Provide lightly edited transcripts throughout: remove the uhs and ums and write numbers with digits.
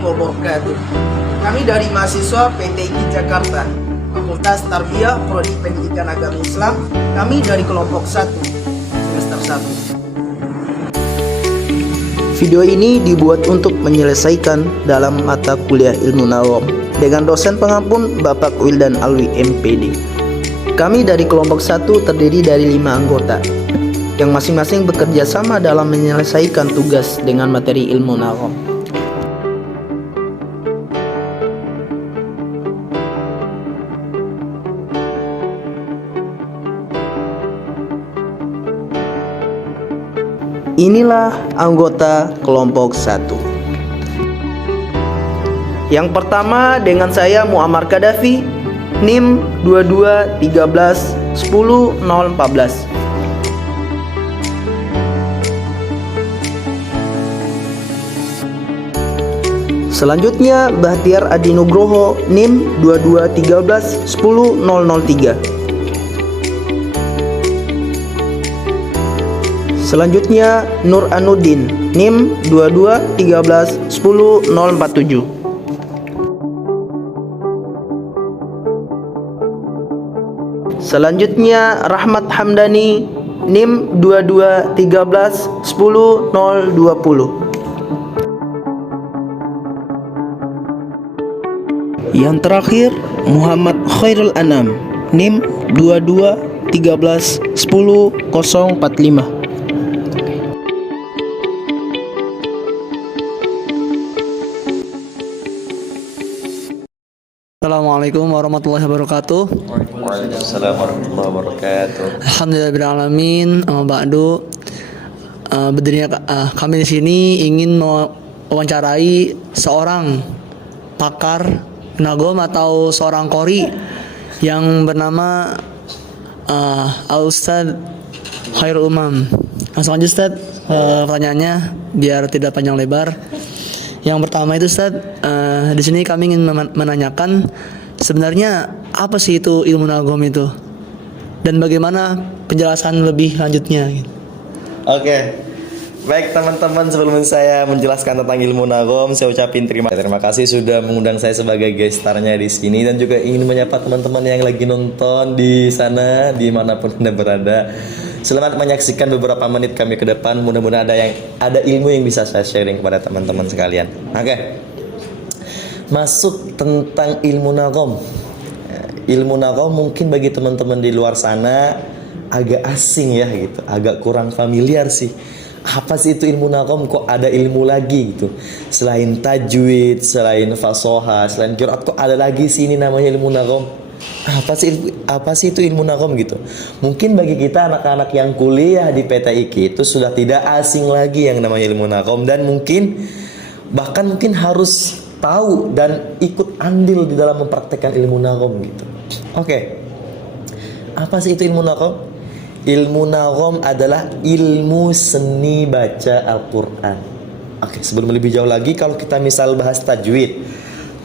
warahmatullahi wabarakatuh. Kami dari mahasiswa PTIK Jakarta, Fakultas Tarbiyah Prodi Pendidikan Agama Islam. Kami dari kelompok 1, semester 1. Video ini dibuat untuk menyelesaikan dalam mata kuliah ilmu nawawi dengan dosen pengampun Bapak Wildan Alwi MPD. Kami dari kelompok 1 terdiri dari 5 anggota yang masing-masing bekerja sama dalam menyelesaikan tugas dengan materi ilmu nawawi. Inilah anggota kelompok 1. Yang pertama dengan saya Muammar Kadafi, NIM 22131014. Selanjutnya Bahtiar Adi Nugroho, NIM 22131003. Selanjutnya Nur Anudin, NIM 22131047. Selanjutnya Rahmat Hamdani, NIM 22131020. Yang terakhir Muhammad Khairul Anam, NIM 22131045. Assalamualaikum warahmatullahi wabarakatuh. Waalaikumsalam warahmatullahi wabarakatuh. Alhamdulillahirrahmanirrahim. Amma ba'du. Berdirinya kami di sini ingin mewawancarai seorang pakar nagom atau seorang qori yang bernama Al-Ustadz Khairul Umam. Langsung aja Ustadz, pertanyaannya biar tidak panjang lebar. Yang pertama itu Ustadz, di sini kami ingin menanyakan sebenarnya apa sih itu ilmu nagom itu dan bagaimana penjelasan lebih lanjutnya gitu. Oke. Baik teman-teman, sebelum saya menjelaskan tentang ilmu nagom, saya ucapin terima kasih sudah mengundang saya sebagai gestarnya di sini, dan juga ingin menyapa teman-teman yang lagi nonton di sana dimanapun Anda berada. Selamat menyaksikan beberapa menit kami ke depan. Mudah-mudahan ada ilmu yang bisa saya sharing kepada teman-teman sekalian. Oke. Masuk tentang ilmu nagom. Ilmu nagom mungkin bagi teman-teman di luar sana agak asing ya gitu, agak kurang familiar sih. Apa sih itu ilmu nagom? Kok ada ilmu lagi gitu? Selain tajwid, selain fasoha, selain qiraat, kok ada lagi sih ini namanya ilmu nagom? Apa sih itu ilmu nagom gitu? Mungkin bagi kita anak-anak yang kuliah di PTIK itu sudah tidak asing lagi yang namanya ilmu nagom, dan bahkan mungkin harus tahu dan ikut andil di dalam mempraktekkan ilmu nagom gitu. Oke. Apa sih itu ilmu nagom? Ilmu nagom adalah ilmu seni baca Al-Quran. Oke, sebelum lebih jauh lagi, kalau kita misal bahas tajwid,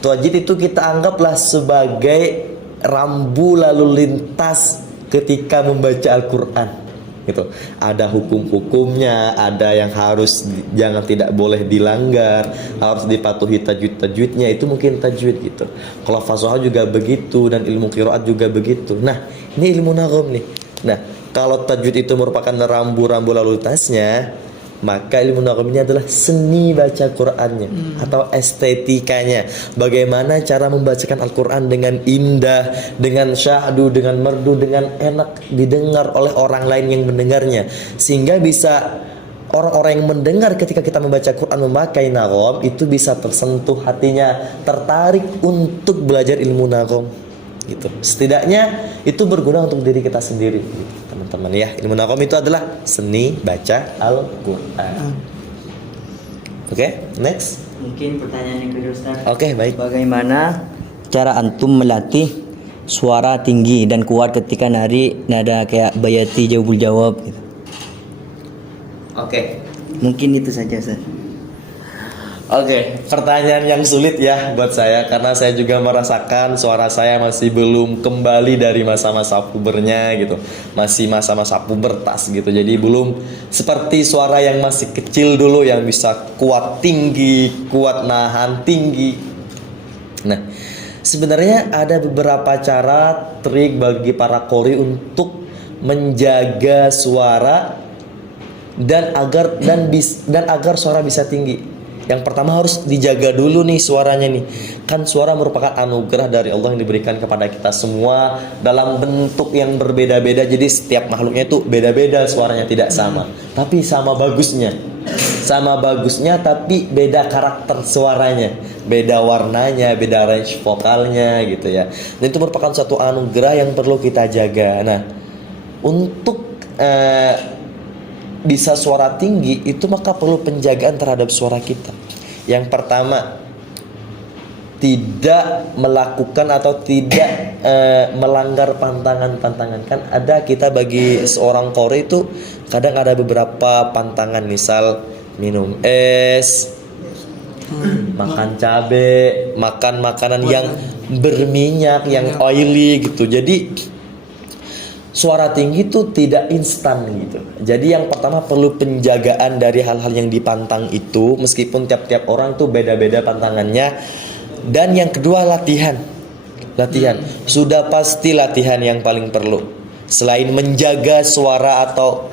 tajwid itu kita anggaplah sebagai rambu lalu lintas ketika membaca Al-Quran gitu. Ada hukum-hukumnya, ada yang tidak boleh dilanggar, harus dipatuhi tajwidnya, itu mungkin tajwid gitu. Kalau fasoha juga begitu, dan ilmu qiraat juga begitu. Nah, ini ilmu nagom nih. Nah, kalau tajwid itu merupakan rambu-rambu lalu lintasnya, maka ilmu nagom ini adalah seni baca Qur'annya atau estetikanya. Bagaimana cara membacakan Al-Quran dengan indah, dengan syahdu, dengan merdu, dengan enak didengar oleh orang lain yang mendengarnya, sehingga bisa orang-orang yang mendengar ketika kita membaca Quran memakai nagom itu bisa tersentuh hatinya, tertarik untuk belajar ilmu nagom gitu. Setidaknya itu berguna untuk diri kita sendiri gitu, teman-teman ya. Ilmu nagom itu adalah seni baca Al-Quran. Oke, next. Mungkin pertanyaan yang kedua Ustaz. Oke, baik. Bagaimana cara antum melatih suara tinggi dan kuat ketika nada kayak bayati jawabul jawab gitu? Oke. Mungkin itu saja Ustaz. Oke, pertanyaan yang sulit ya buat saya karena saya juga merasakan suara saya masih belum kembali dari masa-masa pubernya gitu. Masih masa-masa pubertas gitu. Jadi belum seperti suara yang masih kecil dulu yang bisa kuat tinggi, kuat nahan tinggi. Nah, sebenarnya ada beberapa cara trik bagi para qori untuk menjaga suara dan agar suara bisa tinggi. Yang pertama harus dijaga dulu nih suaranya nih. Kan suara merupakan anugerah dari Allah yang diberikan kepada kita semua dalam bentuk yang berbeda-beda. Jadi setiap makhluknya itu beda-beda suaranya, tidak sama. Tapi sama bagusnya. Sama bagusnya tapi beda karakter suaranya, beda warnanya, beda range vokalnya gitu ya. Dan itu merupakan suatu anugerah yang perlu kita jaga. Nah, untuk bisa suara tinggi itu maka perlu penjagaan terhadap suara kita. Yang pertama, tidak melakukan atau tidak melanggar pantangan-pantangan. Kan ada kita bagi seorang qori itu kadang ada beberapa pantangan, misal minum es, makan cabai, makan makanan yang berminyak, yang oily gitu. Jadi suara tinggi itu tidak instan gitu. Jadi yang pertama perlu penjagaan dari hal-hal yang dipantang itu, meskipun tiap-tiap orang tuh beda-beda pantangannya. Dan yang kedua latihan. Sudah pasti latihan yang paling perlu. Selain menjaga suara atau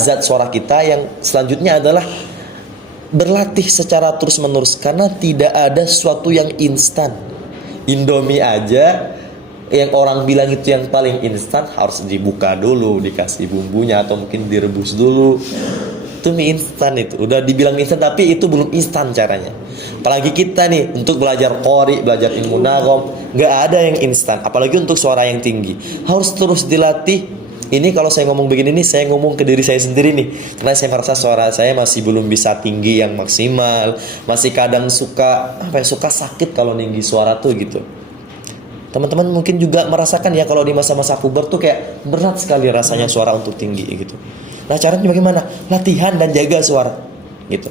zat suara kita, yang selanjutnya adalah berlatih secara terus-menerus karena tidak ada sesuatu yang instan. Indomie aja yang orang bilang itu yang paling instan harus dibuka dulu, dikasih bumbunya atau mungkin direbus dulu. Itu mie instan itu. Udah dibilang instan tapi itu belum instan caranya. Apalagi kita nih untuk belajar qori, belajar ilmu nagom, nggak ada yang instan. Apalagi untuk suara yang tinggi. Harus terus dilatih. Ini kalau saya ngomong begini nih, saya ngomong ke diri saya sendiri nih. Karena saya merasa suara saya masih belum bisa tinggi yang maksimal. Masih kadang suka sakit kalau tinggi suara tuh gitu. Teman-teman mungkin juga merasakan ya kalau di masa-masa puber tuh kayak berat sekali rasanya suara untuk tinggi gitu. Nah, caranya bagaimana? Latihan dan jaga suara gitu.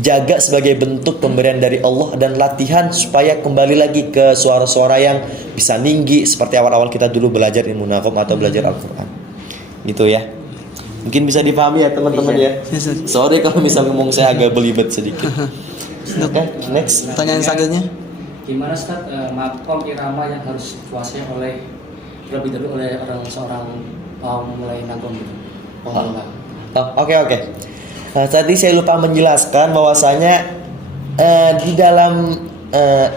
Jaga sebagai bentuk pemberian dari Allah dan latihan supaya kembali lagi ke suara-suara yang bisa tinggi seperti awal-awal kita dulu belajar ilmu nagom atau belajar Al-Qur'an. Gitu ya. Mungkin bisa dipahami ya teman-teman ya. Sorry kalau misalnya ngomong saya agak belibet sedikit. Oke, next. Pertanyaan selanjutnya. Gimana Ustaz makom irama yang harus dikuasai oleh terlebih dahulu oleh seorang mulai nagom gitu? Oke. Nah, tadi saya lupa menjelaskan bahwasanya di dalam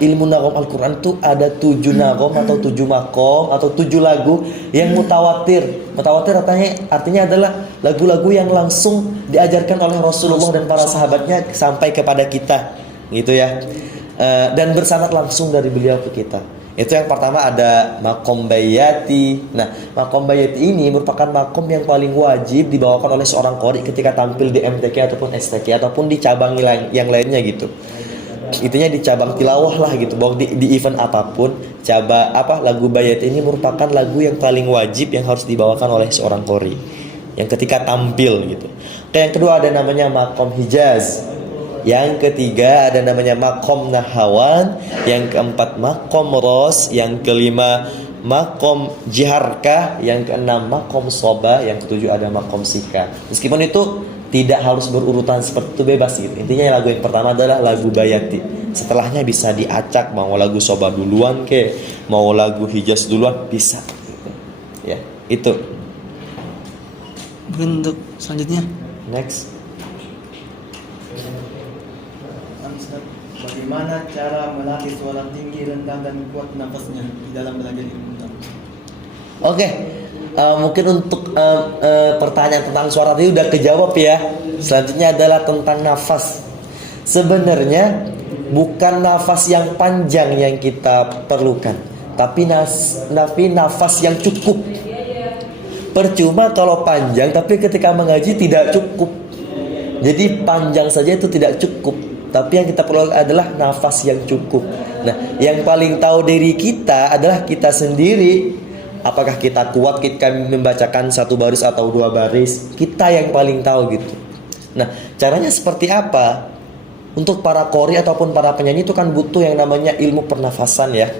ilmu nagom Al-Quran itu ada 7 nagom atau 7 makom atau 7 lagu yang mutawatir. Mutawatir artinya adalah lagu-lagu yang langsung diajarkan oleh Rasulullah dan para sahabatnya sampai kepada kita, gitu ya. Dan bersanad langsung dari beliau ke kita. Itu yang pertama ada makom bayati. Nah, makom bayati ini merupakan makom yang paling wajib dibawakan oleh seorang qori ketika tampil di MTQ ataupun STQ ataupun di cabang yang lainnya gitu. Itunya di cabang tilawah lah gitu. Bahwa di event apapun, lagu bayati ini merupakan lagu yang paling wajib yang harus dibawakan oleh seorang qori yang ketika tampil gitu. Dan yang kedua ada namanya makom hijaz. Yang ketiga ada namanya makom nahawan. Yang keempat makom ros. Yang kelima makom jiharkah. Yang keenam makom soba. Yang ketujuh ada makom sika. Meskipun itu tidak harus berurutan seperti itu, bebas gitu. Intinya lagu yang pertama adalah lagu bayati. Setelahnya bisa diacak, mau lagu soba duluan ke, mau lagu hijaz duluan, bisa gitu. Ya, itu. Mungkin untuk selanjutnya. Next. Bagaimana cara melatih suara tinggi, rendah, dan kuat nafasnya di dalam belajar ilmu nagom? Oke, mungkin untuk pertanyaan tentang suara tadi udah kejawab ya. Selanjutnya adalah tentang nafas. Sebenarnya bukan nafas yang panjang yang kita perlukan, tapi nafas yang cukup. Percuma kalau panjang, tapi ketika mengaji tidak cukup. Jadi panjang saja itu tidak cukup. Tapi yang kita perlu adalah nafas yang cukup. Nah, yang paling tahu diri kita adalah kita sendiri. Apakah kita kuat ketika membacakan 1 baris atau 2 baris? Kita yang paling tahu gitu. Nah, caranya seperti apa? untuk para qori ataupun para penyanyi itu kan butuh yang namanya ilmu pernafasan ya.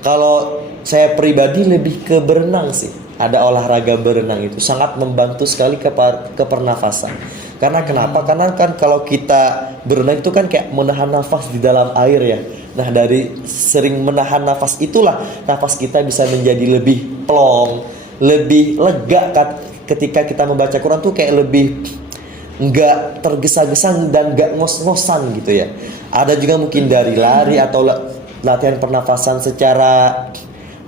Kalau saya pribadi lebih ke berenang sih. Ada olahraga berenang itu sangat membantu sekali ke pernafasan. Karena kenapa? Karena kan kalau kita berenang itu kan kayak menahan nafas di dalam air ya. Nah, dari sering menahan nafas itulah nafas kita bisa menjadi lebih plong, lebih lega kan. Ketika kita membaca Quran tuh kayak lebih nggak tergesa-gesa dan nggak ngos-ngosan gitu ya. Ada juga mungkin dari lari atau latihan pernafasan secara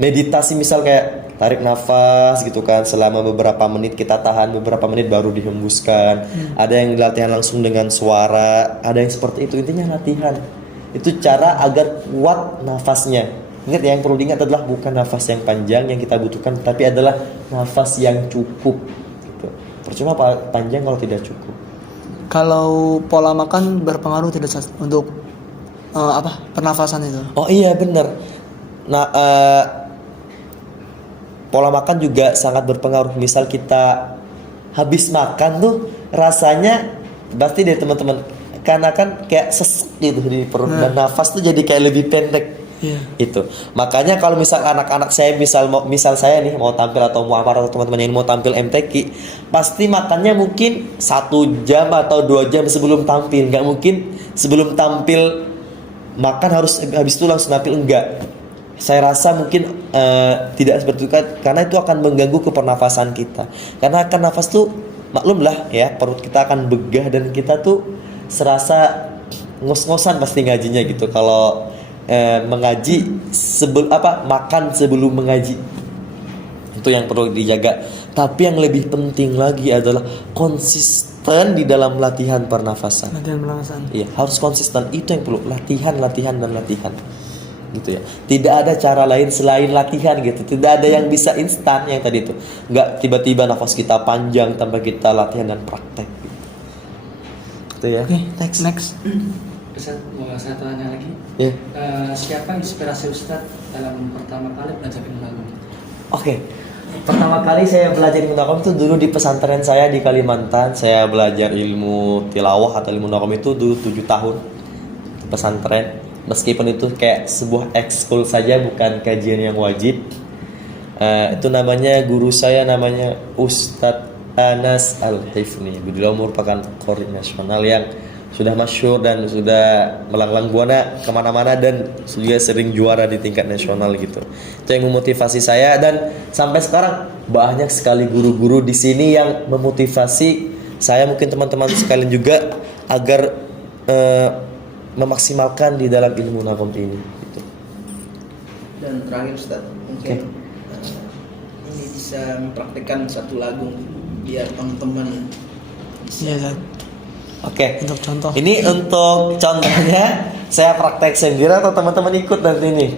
meditasi, misal kayak tarik nafas gitu kan selama beberapa menit, kita tahan beberapa menit baru dihembuskan. Ada yang latihan langsung dengan suara, ada yang seperti itu. Intinya latihan itu cara agar kuat nafasnya. Ingat ya, yang perlu diingat adalah bukan nafas yang panjang yang kita butuhkan, tapi adalah nafas yang cukup gitu. Percuma panjang kalau tidak cukup. Kalau pola makan berpengaruh tidak Ustaz, untuk pernafasan itu? Oh iya benar. Nah, pola makan juga sangat berpengaruh. Misal kita habis makan tuh rasanya pasti deh teman-teman, karena kan kayak sesek gitu di perut dan nafas tuh jadi kayak lebih pendek. Itu makanya kalau misal anak-anak saya misal saya nih mau tampil atau mau apa, atau teman-teman yang mau tampil MTQ, pasti makannya mungkin 1 jam atau 2 jam sebelum tampil. Nggak mungkin sebelum tampil makan harus habis itu langsung tampil, enggak. Saya rasa mungkin tidak seperti itu, karena itu akan mengganggu ke pernafasan kita. Karena kan nafas tuh maklum lah ya, perut kita akan begah dan kita tuh serasa ngos-ngosan pasti ngajinya gitu. Kalau mengaji makan sebelum mengaji, itu yang perlu dijaga. Tapi yang lebih penting lagi adalah konsisten di dalam latihan pernafasan. Iya, harus konsisten. Itu yang perlu, latihan gitu ya. Tidak ada cara lain selain latihan gitu. Tidak ada yang bisa instan yang tadi itu. Enggak tiba-tiba nafas kita panjang tanpa kita latihan dan praktek gitu. Itu ya. Oke, next. Ustaz, mau saya tanya lagi. Ya. Siapa inspirasi Ustaz dalam pertama kali belajar ilmu nagom? Oke. Pertama kali saya belajar ilmu nagom itu dulu di pesantren saya di Kalimantan. Saya belajar ilmu tilawah atau ilmu nagom itu dulu 7 tahun di pesantren. Meskipun itu kayak sebuah ekskul saja, bukan kajian yang wajib. Itu namanya, guru saya namanya Ustadz Anas Al-Hifni. Beliau merupakan qori nasional yang sudah masyhur dan sudah melanglang buana kemana-mana dan juga sering juara di tingkat nasional gitu. Itu yang memotivasi saya, dan sampai sekarang banyak sekali guru-guru di sini yang memotivasi saya, mungkin teman-teman sekalian juga, agar memaksimalkan di dalam ilmu nagom ini gitu. Dan terakhir Ustaz, mungkin ini bisa mempraktikkan satu lagu biar teman-teman Iya, Ustaz. Oke. Untuk contoh. Ini untuk contohnya saya praktek sendiri atau teman-teman ikut nanti nih?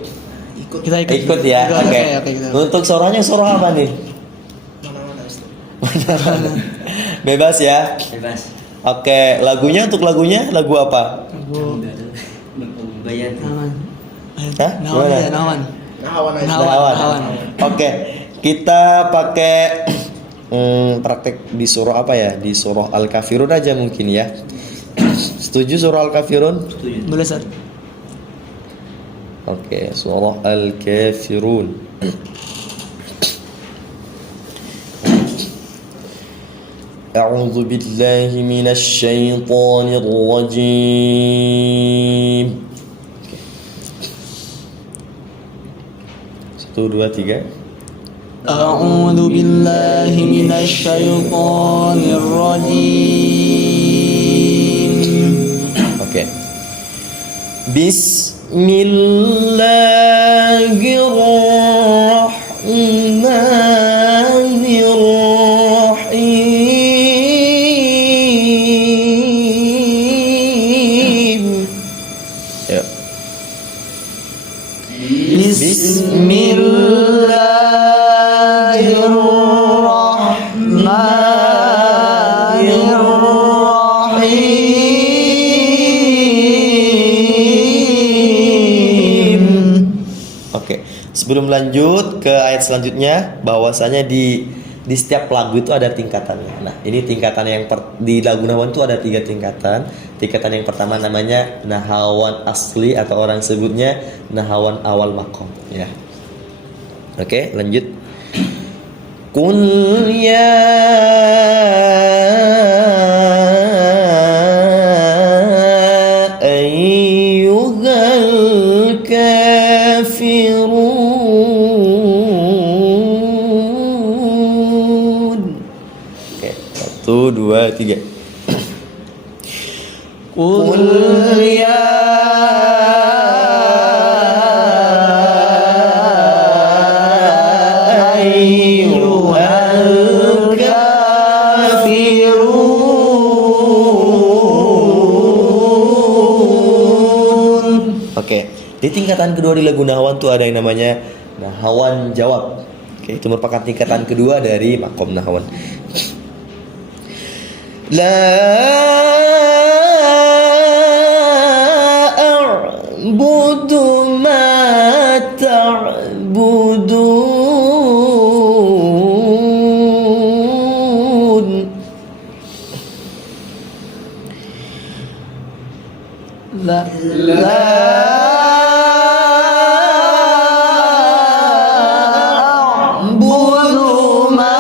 Kita Ikut ya. Oke. Kita. Untuk suaranya surah apa nih? mana-mana Ustaz. Bebas ya. Bebas. Oke, untuk lagunya lagu apa? Bayati. Hah? Gimana? Nawan. Oke, kita pakai praktek di surah apa ya? Di surah Al-Kafirun aja mungkin ya. Setuju surah Al-Kafirun? Boleh, Ustaz. Oke, surah Al-Kafirun. A'udzu billahi minasy syaithanir rajim. 1 2 3. A'udzu billahi minasy syaithanir rajim. Oke. Bismillahirrahmanirrahim. Yuk. Oke, sebelum lanjut ke ayat selanjutnya, bahwasanya di di setiap lagu itu ada tingkatannya. Nah, ini tingkatan yang di lagu nahwan itu ada 3 tingkatan. Tingkatan yang pertama namanya nahawan asli atau orang sebutnya nahawan awal makom, ya. Oke, lanjut. Qul ya ayyuhal kafirun. Oke, 1, 2, 3. Qul ya ayyuhal kafirun. Oke, di tingkatan kedua di lagu nahwan tuh ada yang namanya nahawan jawab. Oke, itu merupakan tingkatan kedua dari makom nahwan. La a'budu ma ta'budun. La a'budu ma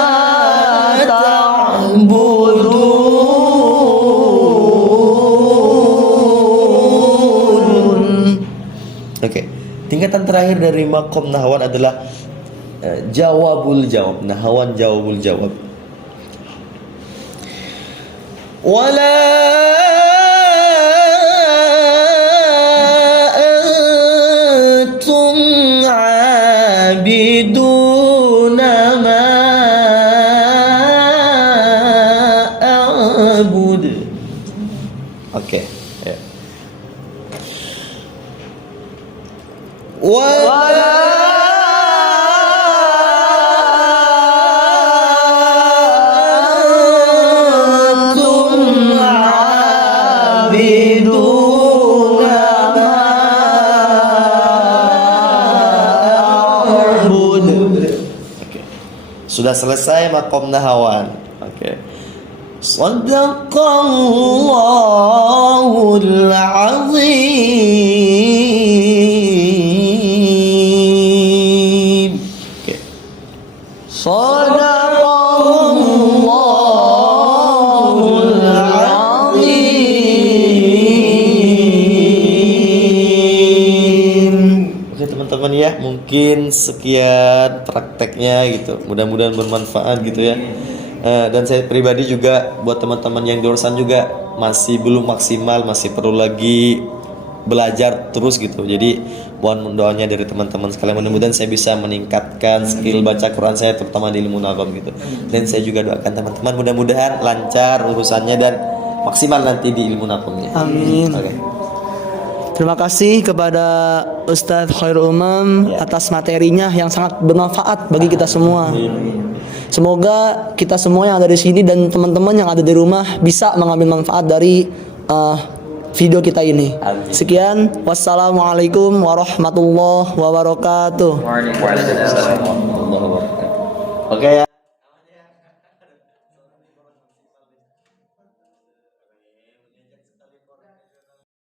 ta'budun. Oke, tingkatan terakhir dari makom nahwan adalah jawabul jawab, nahawan jawabul jawab. Wala antum abiduna ma a'bud. Oke, ya. Wala antum abiduna ma a'bud. Oke. Sudah selesai makom nahawan. Oke. Shadaqallahul azim. Oke. Shadaqallahul azim. Oke teman-teman ya, mungkin sekian prakteknya gitu. Mudah-mudahan bermanfaat gitu ya. Dan saya pribadi juga buat teman-teman yang di luar sana juga masih belum maksimal, masih perlu lagi belajar terus gitu. Jadi mohon doanya dari teman-teman sekalian, mudah-mudahan saya bisa meningkatkan skill baca Quran saya terutama di ilmu nagom gitu. Dan saya juga doakan teman-teman mudah-mudahan lancar urusannya dan maksimal nanti di ilmu nagomnya. Amin. Oke. Terima kasih kepada Ustadz Khairul Umam atas materinya yang sangat bermanfaat bagi kita semua. Semoga kita semua yang ada di sini dan teman-teman yang ada di rumah bisa mengambil manfaat dari video kita ini. Sekian, wassalamualaikum warahmatullahi wabarakatuh. Oke ya.